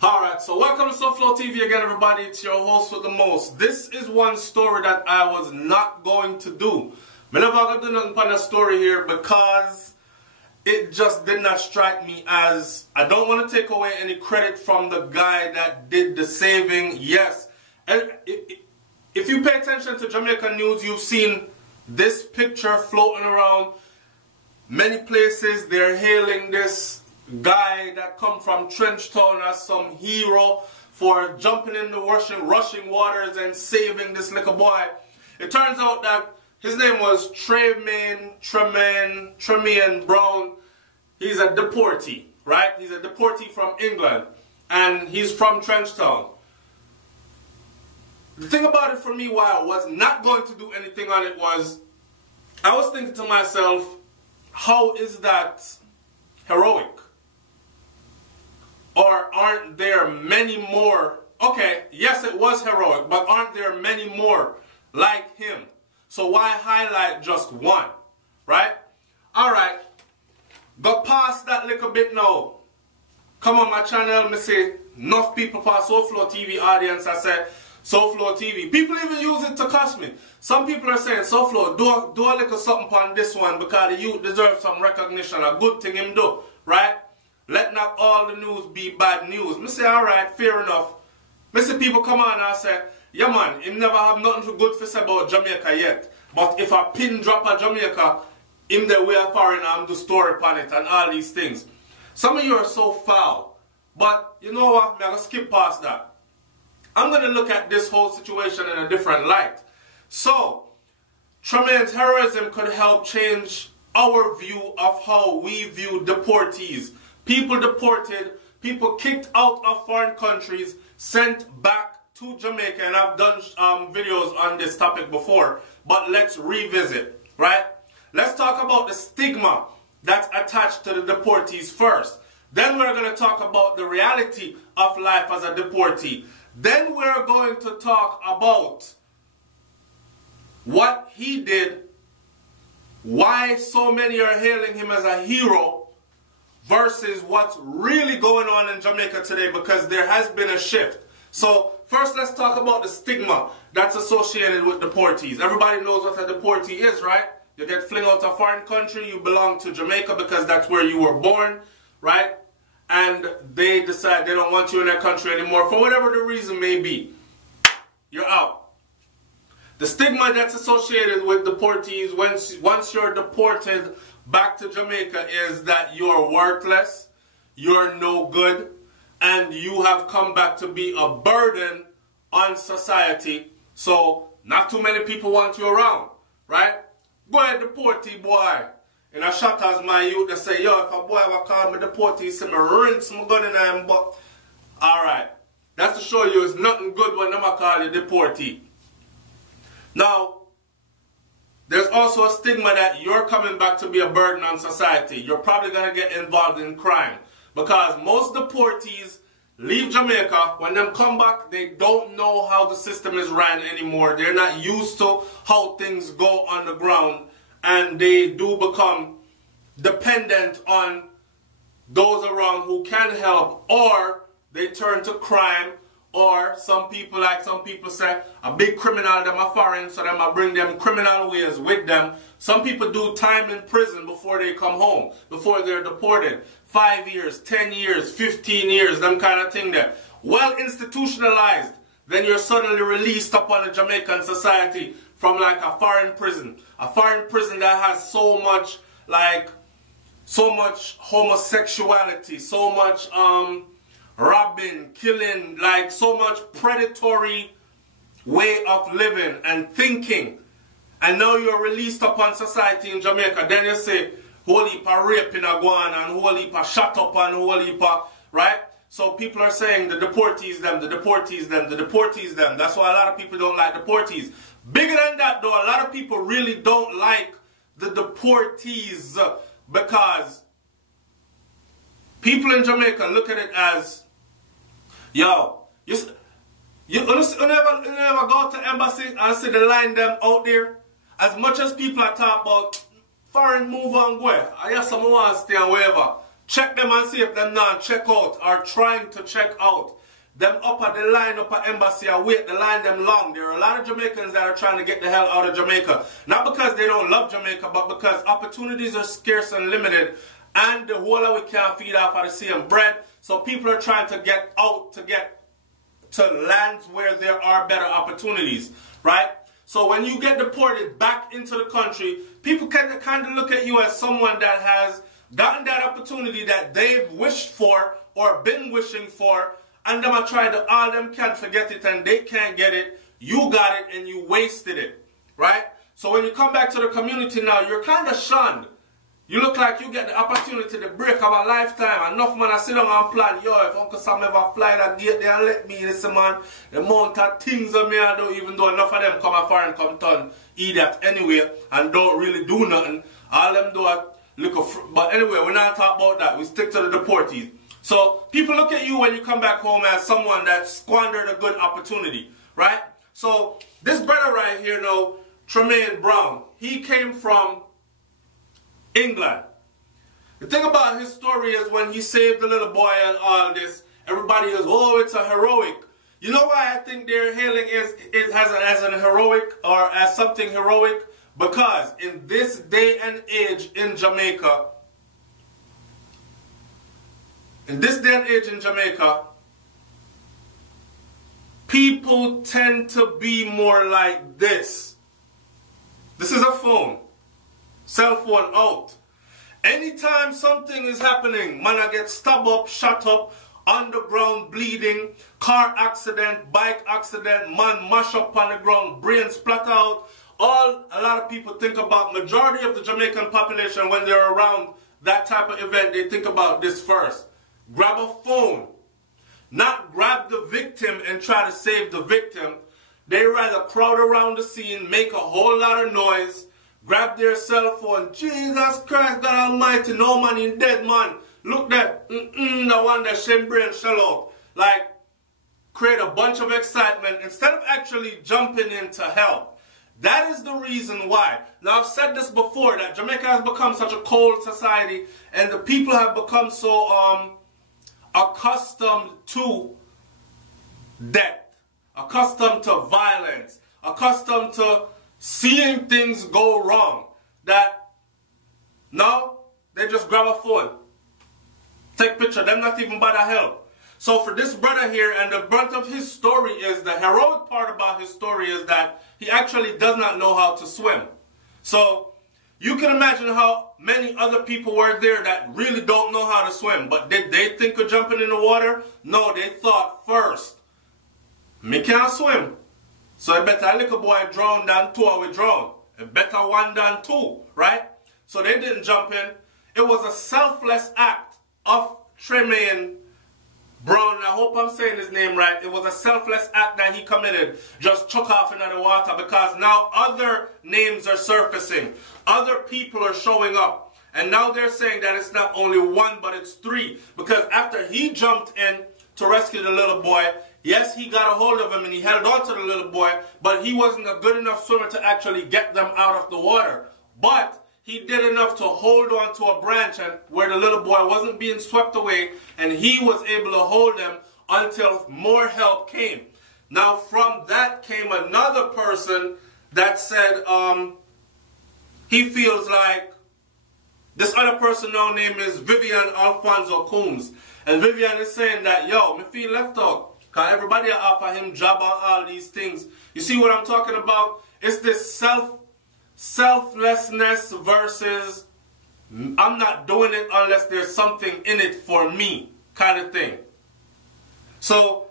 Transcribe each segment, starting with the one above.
Alright, so welcome to SouFLoTV again, everybody. It's your host with the most. This is one story that I was not going to do. I'm never going to do nothing on that story here because it just did not strike me as... I don't want to take away any credit from the guy that did the saving. Yes, if you pay attention to Jamaican news, you've seen this picture floating around many places. They're hailing this guy that come from Trenchtown as some hero for jumping in the rushing waters and saving this little boy. It turns out that his name was Tremaine Brown. He's a deportee, right? He's a deportee from England, and he's from Trenchtown. The thing about it for me, why I was not going to do anything on it, was I was thinking to myself, how is that heroic? Or aren't there many more? Okay, yes, it was heroic, but aren't there many more like him? So why highlight just one, right? All right, go past that little bit now. Come on my channel, me say, enough people past SouFLoTV audience, I said, SouFLoTV. People even use it to cuss me. Some people are saying, SouFlo, do a little something on this one because the youth deserve some recognition, a good thing him do, right? Let not all the news be bad news. Me say, alright, fair enough. Me see people come on and say, yeah man, him never have nothing good to say about Jamaica yet. But if a pin drop of Jamaica, him the way a foreigner and do story upon it and all these things. Some of you are so foul. But you know what, I'm going to skip past that. I'm going to look at this whole situation in a different light. So, Tremaine's heroism could help change our view of how we view deportees. People deported, people kicked out of foreign countries, sent back to Jamaica, and I've done videos on this topic before, but let's revisit, right? Let's talk about the stigma that's attached to the deportees first. Then we're going to talk about the reality of life as a deportee. Then we're going to talk about what he did, why so many are hailing him as a hero, versus what's really going on in Jamaica today, because there has been a shift. So first let's talk about the stigma that's associated with deportees. Everybody knows what a deportee is, right? You get flung out of a foreign country, you belong to Jamaica because that's where you were born, right? And they decide they don't want you in that country anymore for whatever the reason may be. You're out. The stigma that's associated with deportees, once you're deported back to Jamaica, is that you're worthless, you're no good, and you have come back to be a burden on society. So not too many people want you around, right? Go ahead, deportee boy. In a shot as my youth, they say, yo, if a boy will call me deportee, say me rinse my gun in him, but alright. That's to show you it's nothing good when them call you deportee. Now, there's also a stigma that you're coming back to be a burden on society. You're probably going to get involved in crime. Because most deportees leave Jamaica. When they come back, they don't know how the system is ran anymore. They're not used to how things go on the ground. And they do become dependent on those around who can help. Or they turn to crime. Or some people say, a big criminal, them are foreign, so them I bring them criminal ways with them. Some people do time in prison before they come home, before they're deported. 5 years, 10 years, 15 years, them kind of thing there. Well institutionalized, then you're suddenly released upon the Jamaican society from like a foreign prison. A foreign prison that has so much homosexuality, so much robbing, killing, like so much predatory way of living and thinking. And now you're released upon society in Jamaica. Then you say, whole heap of raping a go on, and whole heap of shut up, and whole heap of, right? So people are saying the deportees them, the deportees them, the deportees them. That's why a lot of people don't like deportees. Bigger than that though, a lot of people really don't like the deportees because people in Jamaica look at it as, yo, you never go to embassy and see the line them out there. As much as people are talking about foreign move and go, I guess someone wants to stay and whatever. check them and see if them not check out or trying to check out. Them up at the line, up at embassy, and wait the line them long. There are a lot of Jamaicans that are trying to get the hell out of Jamaica. Not because they don't love Jamaica, but because opportunities are scarce and limited, and the whole of we can't feed off of the same bread. So people are trying to get out, to get to lands where there are better opportunities, right? So when you get deported back into the country, people can kind of look at you as someone that has gotten that opportunity that they've wished for or been wishing for, and them are trying to, all them can't forget it and they can't get it. You got it and you wasted it, right? So when you come back to the community now, you're kind of shunned. You look like you get the opportunity to break of a lifetime. Enough man I sit down and plan, yo, if Uncle Sam ever fly that gate there and let me, listen man, the amount of things that me I do, even though enough of them come afar and come turn idiot anyway and don't really do nothing. All them do are look, but anyway, we're not talking about that. We stick to the deportees. So people look at you when you come back home as someone that squandered a good opportunity, right? So this brother right here, now, Tremaine Brown, he came from England. The thing about his story is when he saved the little boy and all this, everybody goes, oh, it's a heroic. You know why I think they're hailing it as an heroic or as something heroic? Because in this day and age in Jamaica, people tend to be more like this. This is a phone. Cell phone out. Anytime something is happening, man I get stabbed up, shot up, underground bleeding, car accident, bike accident, man mash up on the ground, brain splatter out. All a lot of people think about, majority of the Jamaican population when they're around that type of event, they think about this first. Grab a phone. Not grab the victim and try to save the victim. They rather crowd around the scene, make a whole lot of noise, grab their cell phone. Jesus Christ, God Almighty, no man in dead man. Look that, the one that shame brain shell out. Like, create a bunch of excitement instead of actually jumping in to help. That is the reason why. Now, I've said this before, that Jamaica has become such a cold society, and the people have become so accustomed to death, accustomed to violence, accustomed to seeing things go wrong, that now they just grab a phone, take picture, them not even by the help. So for this brother here, and the brunt of his story is, the heroic part about his story is that he actually does not know how to swim. So you can imagine how many other people were there that really don't know how to swim. But did they think of jumping in the water? No, they thought first, me can't swim, so I better a little boy drown than two I will drown. A better one than two, right? So they didn't jump in. It was a selfless act of Tremaine Brown. I hope I'm saying his name right. It was a selfless act that he committed. Just chuck off into the water, because now other names are surfacing. Other people are showing up. And now they're saying that it's not only one, but it's three. Because after he jumped in to rescue the little boy, yes, he got a hold of him and he held on to the little boy, but he wasn't a good enough swimmer to actually get them out of the water. But he did enough to hold on to a branch and where the little boy wasn't being swept away, and he was able to hold them until more help came. Now from that came another person that said he feels like, this other person now name is Vivian Alfonso Coombs. And Vivian is saying that, yo, me feel left out, because everybody offer him job on all these things. You see what I'm talking about? It's this selflessness versus I'm not doing it unless there's something in it for me kind of thing. So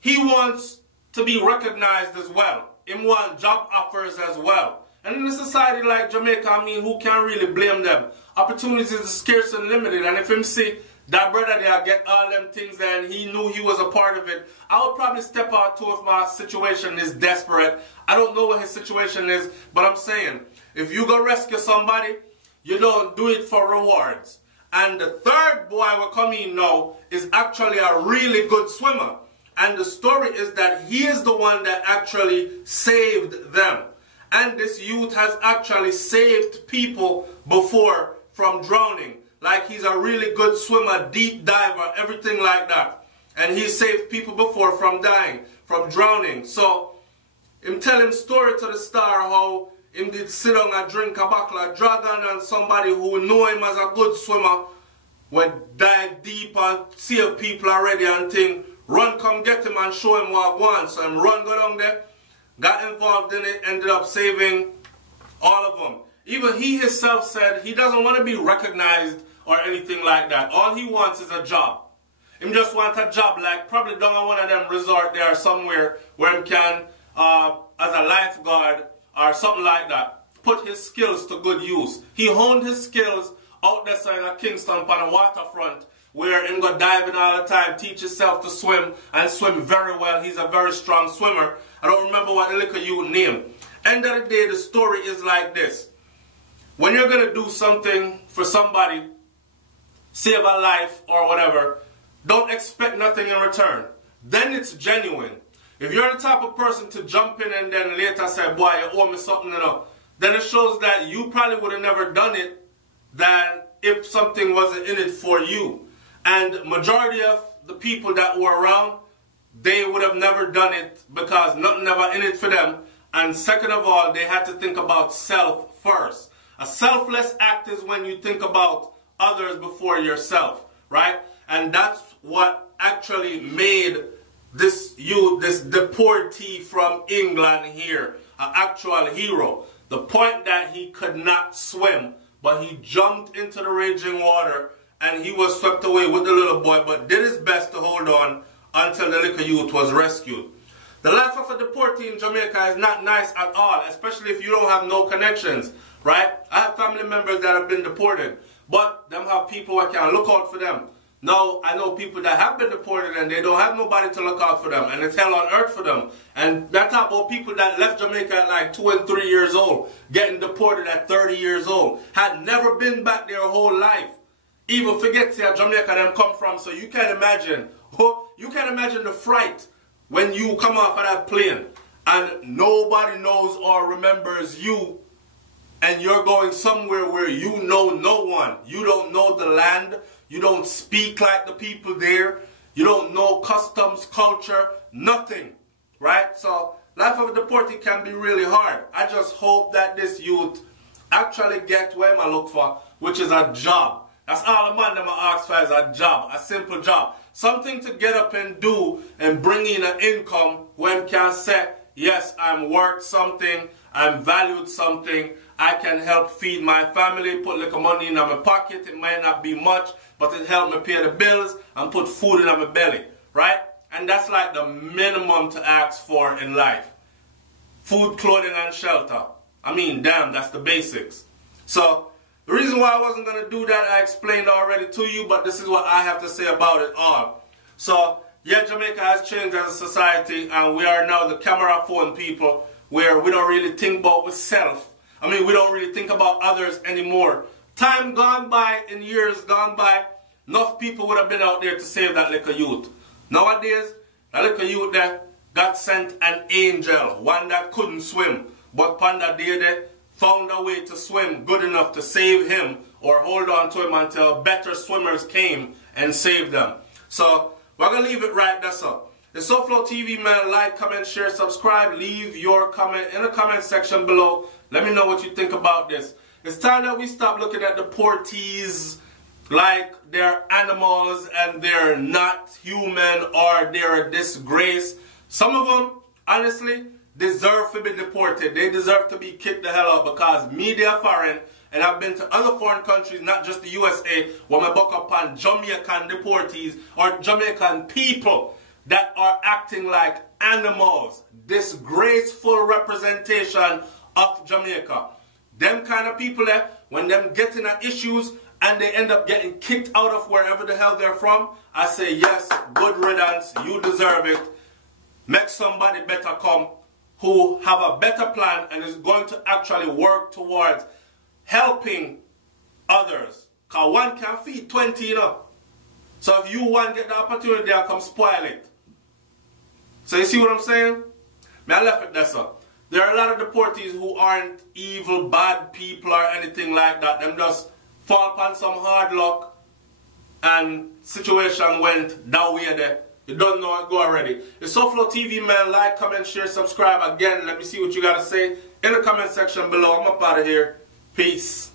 he wants to be recognized as well. He wants job offers as well. And in a society like Jamaica, I mean, who can really blame them? Opportunities are scarce and limited. And if him see that brother there get all them things and he knew he was a part of it, I would probably step out too if my situation is desperate. I don't know what his situation is, but I'm saying, if you go rescue somebody, you don't do it for rewards. And the third boy will come in now is actually a really good swimmer. And the story is that he is the one that actually saved them. And this youth has actually saved people before from drowning. like he's a really good swimmer, deep diver, everything like that. And he saved people before from dying, from drowning. So him tell him story to the star how him did sit down and drink a bottle of dragon, and somebody who know him as a good swimmer would dive deep and save people already and thing. Run come get him and show him what I want. So him run go down there, got involved in it, ended up saving all of them. Even he himself said he doesn't want to be recognized or anything like that. All he wants is a job. Him just want a job, like probably down at one of them resort there somewhere where him can, as a lifeguard or something like that, put his skills to good use. He honed his skills out there in Kingston on the waterfront, where him go diving all the time, teach himself to swim, and swim very well. He's a very strong swimmer. I don't remember what the little youth name. End of the day, the story is like this. When you're going to do something for somebody, save a life or whatever, don't expect nothing in return. Then it's genuine. If you're the type of person to jump in and then later say, boy, you owe me something, then it shows that you probably would have never done it than if something wasn't in it for you. And majority of the people that were around, they would have never done it because nothing ever in it for them. And second of all, they had to think about self first. A selfless act is when you think about others before yourself, right? And that's what actually made this youth, this deportee from England here, an actual hero. The point that he could not swim, but he jumped into the raging water and he was swept away with the little boy, but did his best to hold on until the little youth was rescued. The life of a deportee in Jamaica is not nice at all, especially if you don't have no connections, right? I have family members that have been deported, but them have people who can look out for them. Now, I know people that have been deported and they don't have nobody to look out for them, and it's hell on earth for them. And that's about people that left Jamaica at like 2 and 3 years old, getting deported at 30 years old, had never been back their whole life. Even forget where Jamaica them come from, so you can't imagine. You can't imagine the fright when you come off of that plane and nobody knows or remembers you, and you're going somewhere where you know no one. You don't know the land. You don't speak like the people there. You don't know customs, culture, nothing, right? So life of a deportee can be really hard. I just hope that this youth actually get where I look for, which is a job. That's all the man that I ask for is a job, a simple job. Something to get up and do and bring in an income when can say, yes, I'm worth something, I'm valued something, I can help feed my family, put a little money in my pocket. It might not be much, but it helped me pay the bills and put food in my belly, right? And that's like the minimum to ask for in life. Food, clothing, and shelter. I mean, damn, that's the basics. So the reason why I wasn't going to do that, I explained already to you, but this is what I have to say about it all. So, yeah, Jamaica has changed as a society, and we are now the camera phone people, where we don't really think about ourselves. I mean, we don't really think about others anymore. Time gone by, in years gone by, enough people would have been out there to save that little youth. Nowadays, that little youth there got sent an angel, one that couldn't swim, but upon that day they found a way to swim good enough to save him or hold on to him until better swimmers came and saved them. So, we're going to leave it right there, so. The SouFLoTV, man, like, comment, share, subscribe, leave your comment in the comment section below. Let me know what you think about this. It's time that we stop looking at deportees like they're animals and they're not human or they're a disgrace. Some of them, honestly, deserve to be deported. They deserve to be kicked the hell out because media foreign, and I've been to other foreign countries, not just the USA, where I buck up on Jamaican deportees or Jamaican people that are acting like animals. Disgraceful representation of Jamaica. Them kind of people there, when them get in issues and they end up getting kicked out of wherever the hell they're from, I say yes, good riddance, you deserve it. Make somebody better come who have a better plan and is going to actually work towards helping others. Because one can feed 20, you know. So if you one get the opportunity, I'll come spoil it. So you see what I'm saying? I left it there, so. There are a lot of deportees who aren't evil, bad people or anything like that. Them just fall upon some hard luck and situation went that way there. You don't know it, go already. It's SouFLoTV, man. Like, comment, share, subscribe. Again, let me see what you got to say in the comment section below. I'm up out of here. Peace.